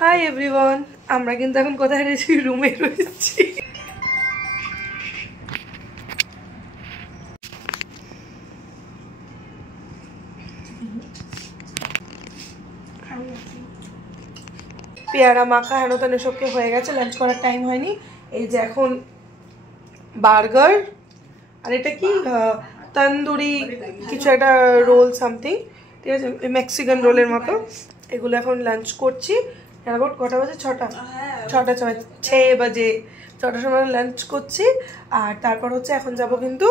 Hi everyone, আমরা কিন্তু এখন কোথায় রয়েছি? রুমে রয়েছি। পেয়ারা মাখা হেন তেন সবকে হয়ে গেছে, লাঞ্চ করার টাইম হয়নি। এই যে এখন বার্গার আর এটা কি তন্দুরি কিছু একটা রোল সামথিং, ঠিক আছে, মেক্সিকান রোলের মতো। এগুলো এখন লাঞ্চ করছি। অ্যাবাউট কটা বাজে? 6টা 6 বাজে। 6টার সময় লাঞ্চ করছি। আর তারপর হচ্ছে এখন যাব কিন্তু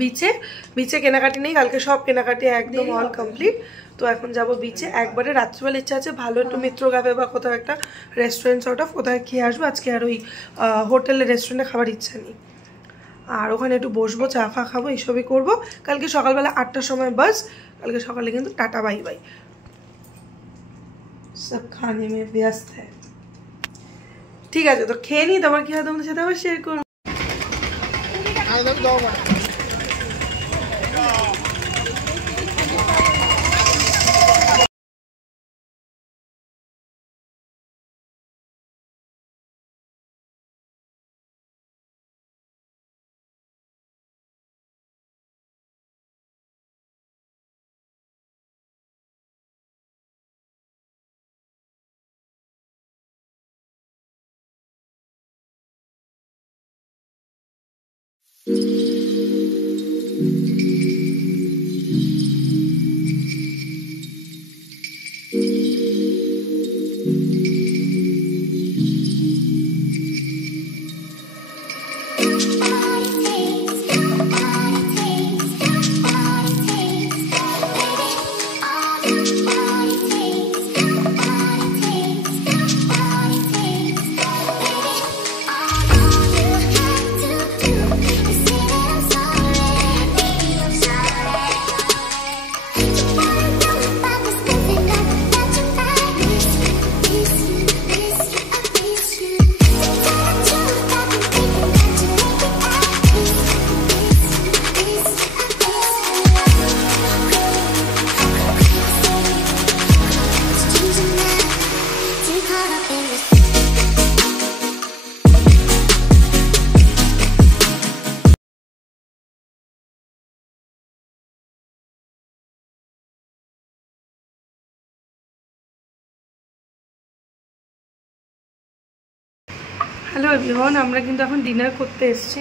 বিচে। বিচে কেনাকাটি নেই, কালকে সব কেনাকাটি একদম অল কমপ্লিট। তো এখন যাব বিচে একবারে। রাত্রিবেলা ইচ্ছা আছে ভালো একটু মিত্র ক্যাফে বা কোথাও একটা রেস্টুরেন্ট সর্ট অফ কোথায় খেয়ে আসবো। আজকে আর ওই হোটেলে রেস্টুরেন্টে খাবার ইচ্ছা নেই। আর ওখানে একটু বসবো, চা ফা খাবো, এইসবই করবো। কালকে সকালবেলা 8টার সময় বাস। কালকে সকালে কিন্তু টাটা বাই বাই। সব খানে মে ব্যস্ত হ্যায়। ঠিক আছে, তো খেয়ে নিই, তোমার কি হয় তোমাদের সাথে আবার শেয়ার করবো। হ্যালো এভরিওয়ান, আমরা কিন্তু এখন ডিনার করতে এসেছি।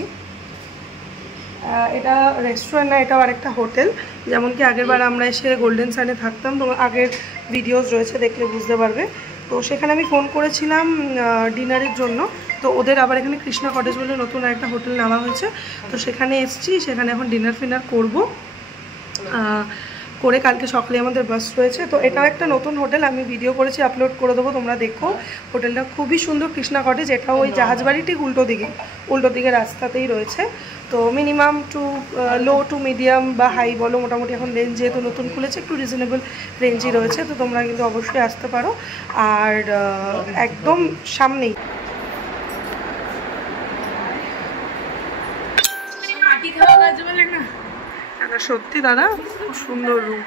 এটা রেস্টুরেন্ট না, এটাও আরেকটা হোটেল। যেমন কি আগের বার আমরা এসে গোল্ডেন সানে থাকতাম, তোমার আগের ভিডিওস রয়েছে, দেখলে বুঝতে পারবে। তো সেখানে আমি ফোন করেছিলাম ডিনারের জন্য। তো ওদের আবার এখানে কৃষ্ণা কটেজ বলে নতুন একটা হোটেল নেওয়া হয়েছে। তো সেখানে এসেছি, সেখানে এখন ডিনার ফিনার করবো। করে কালকে সকালে আমাদের বাস রয়েছে। তো এটাও একটা নতুন হোটেল, আমি ভিডিও করেছি, আপলোড করে দেবো, তোমরা দেখো। হোটেলটা খুবই সুন্দর, কৃষ্ণা কটেজ। এটাও ওই জাহাজবাড়ি ঠিক উল্টো দিকে রাস্তাতেই রয়েছে। তো মিনিমাম লো টু মিডিয়াম বা হাই বলো, মোটামুটি এখন রেঞ্জ যেহেতু নতুন খুলেছে একটু রিজনেবল রেঞ্জই রয়েছে। তো তোমরা কিন্তু অবশ্যই আসতে পারো। আর একদম সামনেই সত্যি দাদা খুব সুন্দর রুম।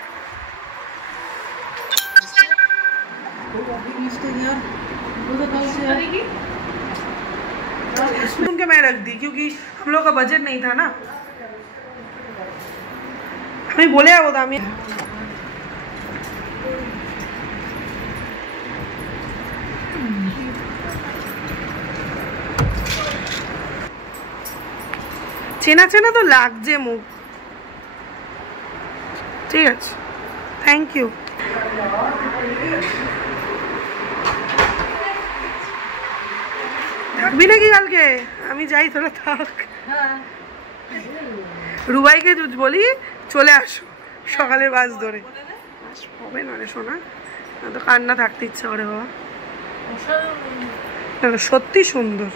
के मैं रख दी क्योंकि हम लोग का बजट नहीं था ना। हमें बोले वो था हमें চেনা চেনা তো লাগছে মুখ। ঠিক আছে, থ্যাংক ইউ। থাকবি নাকি কালকে? আমি যাই, তোরা থাক। রুবাইকে বলি চলে আসো সকালের বাস ধরে। হবে না রে সোনা, তো কান্না থাকতে ইচ্ছা করে বাবা। সত্যি সুন্দর।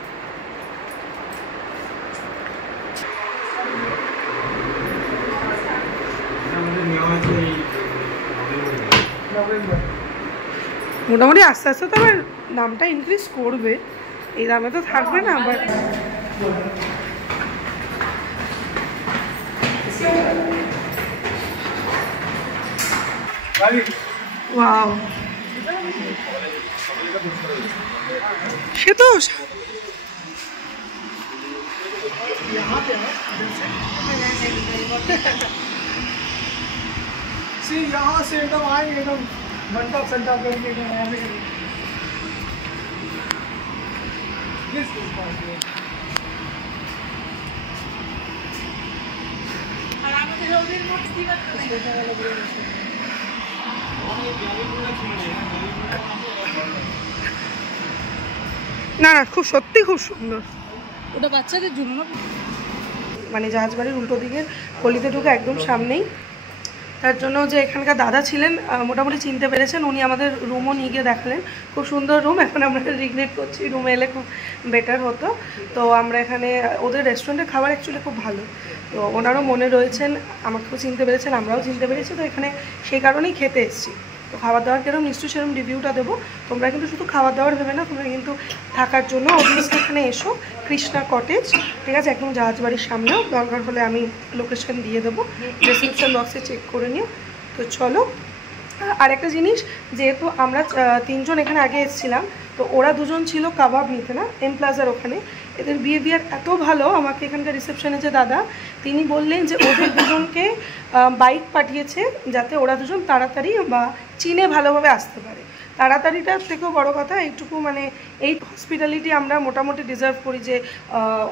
মোটামুটি আস্তে আস্তে তো আবার দামটা ইনক্রিজ করবে, এই দামে তো থাকবে না আবার। ওয়াও, সে তো यहाँ से एकदम आएंगे एकदम घंटा घंटा करके यहाँ पे না না খুব সত্যি খুব সুন্দর। ওটা বাচ্চাদের জন্য মানে জাহাজবাড়ির উল্টো দিকের গলিতে ঢুকে একদম সামনেই, তার জন্য যে এখানকার দাদা ছিলেন মোটামুটি চিনতে পেরেছেন, উনি আমাদের রুমও নিয়ে গিয়ে দেখালেন। খুব সুন্দর রুম। এখন আমরা রিগ্রেট করছি, রুমে এলে খুব বেটার হতো। তো আমরা এখানে ওদের রেস্টুরেন্টের খাবার অ্যাকচুয়ালি খুব ভালো, তো ওনারও মনে রয়েছেন, আমাকেও চিনতে পেরেছেন, আমরাও চিনতে পেরেছি। তো এখানে সেই কারণেই খেতে এসেছি। তো খাবার দাবার কিরকম নিশ্চয়ই সেরকম রিভিউটা দেবো। তোমরা কিন্তু শুধু খাবার দাবার ভেবে না, তোমরা কিন্তু থাকার জন্য অবভিয়াসলি এখানে এসো। কৃষ্ণা কটেজ, ঠিক আছে, একদম জাহাজবাড়ির সামনেও। দরকার হলে আমি লোকেশন দিয়ে দেবো, ডেসক্রিপশন বক্সে চেক করে নিও। তো চলো। আর একটা জিনিস, যেহেতু আমরা তিনজন এখানে আগে এসেছিলাম, তো ওরা দুজন ছিল কাবাব নিতে, না এম প্লাজার ওখানে। এদের বিহেভিয়ার এত ভালো, আমাকে এখানকার রিসেপশনে যে দাদা, তিনি বললেন যে ওদের দুজনকে বাইক পাঠিয়েছে যাতে ওরা দুজন তাড়াতাড়ি বা চীনে ভালোভাবে আসতে পারে। তাড়াতাড়িটার থেকেও বড় কথা এইটুকু, মানে এই হসপিটালিটি আমরা মোটামুটি ডিজার্ভ করি যে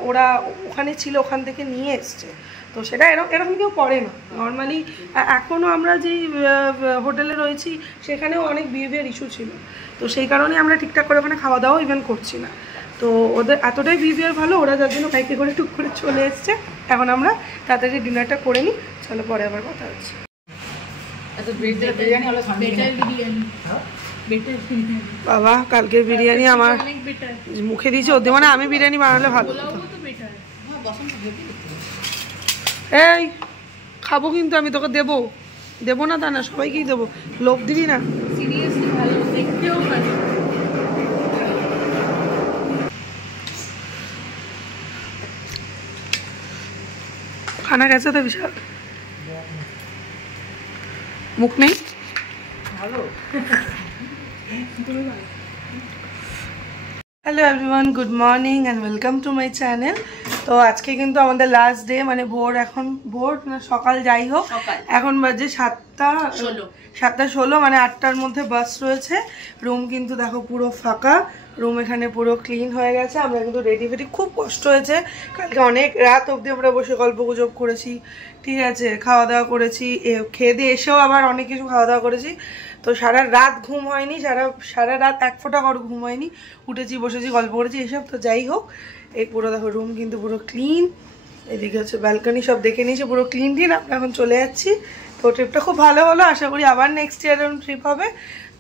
ওরা ওখানে ছিল, ওখান থেকে নিয়ে এসছে। তো সেটা এরকম কেউ করে না নর্মালি। এখনও আমরা যেই হোটেলে রয়েছি সেখানেও অনেক বিহেভিয়ার ইস্যু ছিল, তো সেই কারণেই আমরা ঠিকঠাক করে ওখানে খাওয়া দাওয়া ইভেন করছি না। তো ওদের এতটাই বিহেভিয়ার ভালো, ওরা যার জন্য বাইকে করে টুক করে চলে এসছে। এখন আমরা তাড়াতাড়ি ডিনারটা করে নিই, চলো পরে আবার কথা হচ্ছে। বাবা কালকের বিরিয়ানি আমার মুখে দিয়েছে ওদের, মানে আমি বিরিয়ানি বানালে ভালো। এই খাবো কিন্তু আমি, তোকে দেবো দেবো না তা না, সবাইকেই দেবো, লোভ দিবি না। খানা গেছে তো বিশাল, মুখ নেই ভালো। Hello everyone, good morning and welcome to my channel. তো আজকে কিন্তু আমাদের লাস্ট ডে, মানে ভোর, এখন ভোর না সকাল যাই হোক, এখন বাজে 7:16, মানে 8টার মধ্যে বাস রয়েছে। রুম কিন্তু দেখো পুরো ফাঁকা, রুম এখানে পুরো ক্লিন হয়ে গেছে। আমরা কিন্তু রেডি ফেডি, খুব কষ্ট হয়েছে কালকে, অনেক রাত অবধি আমরা বসে গল্প গুজব করেছি, ঠিক আছে, খাওয়া দাওয়া করেছি, খেয়ে দিয়ে এসেও আবার অনেক কিছু খাওয়া দাওয়া করেছি। তো সারা রাত ঘুম হয়নি, সারা রাত এক ফোঁটা করে ঘুম হয়নি, উঠেছি বসেছি গল্প করেছি এসব। তো যাই হোক, এই পুরো দেখো রুম কিন্তু পুরো ক্লিন, এদিকে হচ্ছে ব্যালকনি সব দেখে নিয়েছি পুরো ক্লিন টিন। আমরা এখন চলে যাচ্ছি। তো ট্রিপটা খুব ভালো হলো, আশা করি আবার নেক্সট ইয়ার এরকম ট্রিপ হবে।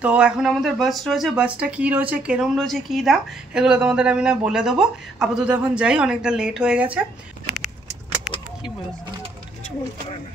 তো এখন আমাদের বাস রয়েছে, বাসটা কী রয়েছে, কেরম রয়েছে, কী দাম, এগুলো তোমাদের আমি না বলে দেবো। আপাতত এখন যাই, অনেকটা লেট হয়ে গেছে। কি বলছো, কিছু বলতে পারে না।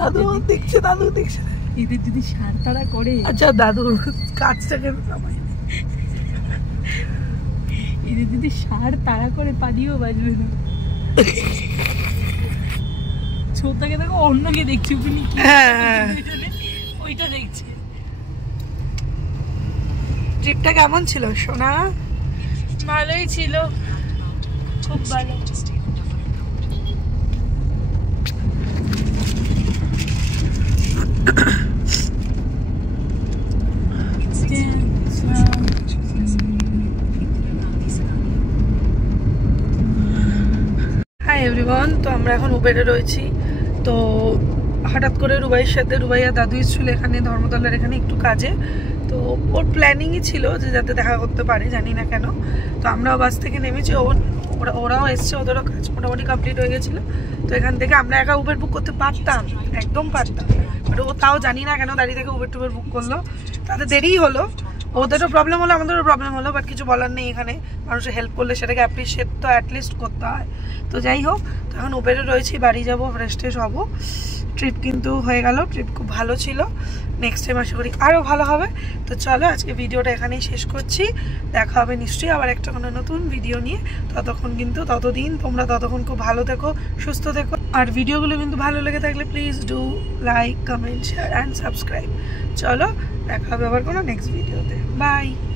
দাদু দেখছে, দাদু দেখছে, এদের যদি সার তারা করে। আচ্ছা দাদু কাজটাকে নামাই, এদের যদি সার তারা করে পালিয়েও বাজবে না। ছোটটাকে দেখো, অন্যকে দেখছি, ওইটা দেখছে। ট্রিপটা কেমন ছিল সোনা? ভালোই ছিল, খুব ভালো। হাই এভরিওয়ান, তো আমরা এখন উবেরে রয়েছি। তো হঠাৎ করে রুবাইয়ের সাথে, রুবাই আর দাদু এসেছিল এখানে ধর্মতলার এখানে একটু কাজে। তো ওর প্ল্যানিংই ছিল যে যাতে দেখা করতে পারে, জানি না কেন। তো আমরাও বাস থেকে নেমেছি, ওরাও এসছে, ওদেরও কাজ মোটামুটি কমপ্লিট হয়ে গেছিলো। তো এখান থেকে আমরা একা উবের বুক করতে পারতাম, একদম পারতাম, বাট ও তাও জানি না কেন দাঁড়িয়ে থেকে উবের টুবের বুক করলো। তাতে দেরিই হলো, ওদেরও প্রবলেম হলো আমাদেরও প্রবলেম হলো, বাট কিছু বলার নেই। এখানে মানুষের হেল্প করলে সেটাকে অ্যাপ্রিসিয়েট তো অ্যাটলিস্ট করতে হয়। তো যাই হোক, তো এখন উবেরে রয়েছি, বাড়ি যাবো, ফ্রেশ ট্রেশ হবো। ট্রিপ কিন্তু হয়ে গেল, ট্রিপ খুব ভালো ছিল। নেক্সট টাইম আশা করি আরও ভালো হবে। তো চলো আজকে ভিডিওটা এখানেই শেষ করছি। দেখা হবে নিশ্চয়ই আবার একটা কোনো নতুন ভিডিও নিয়ে। ততদিন তোমরা খুব ভালো থেকো, সুস্থ থেকো। আর ভিডিওগুলো কিন্তু ভালো লেগে থাকলে please do like, comment, share and subscribe. চলো দেখা হবে আবার কোনো নেক্সট ভিডিওতে। বাই।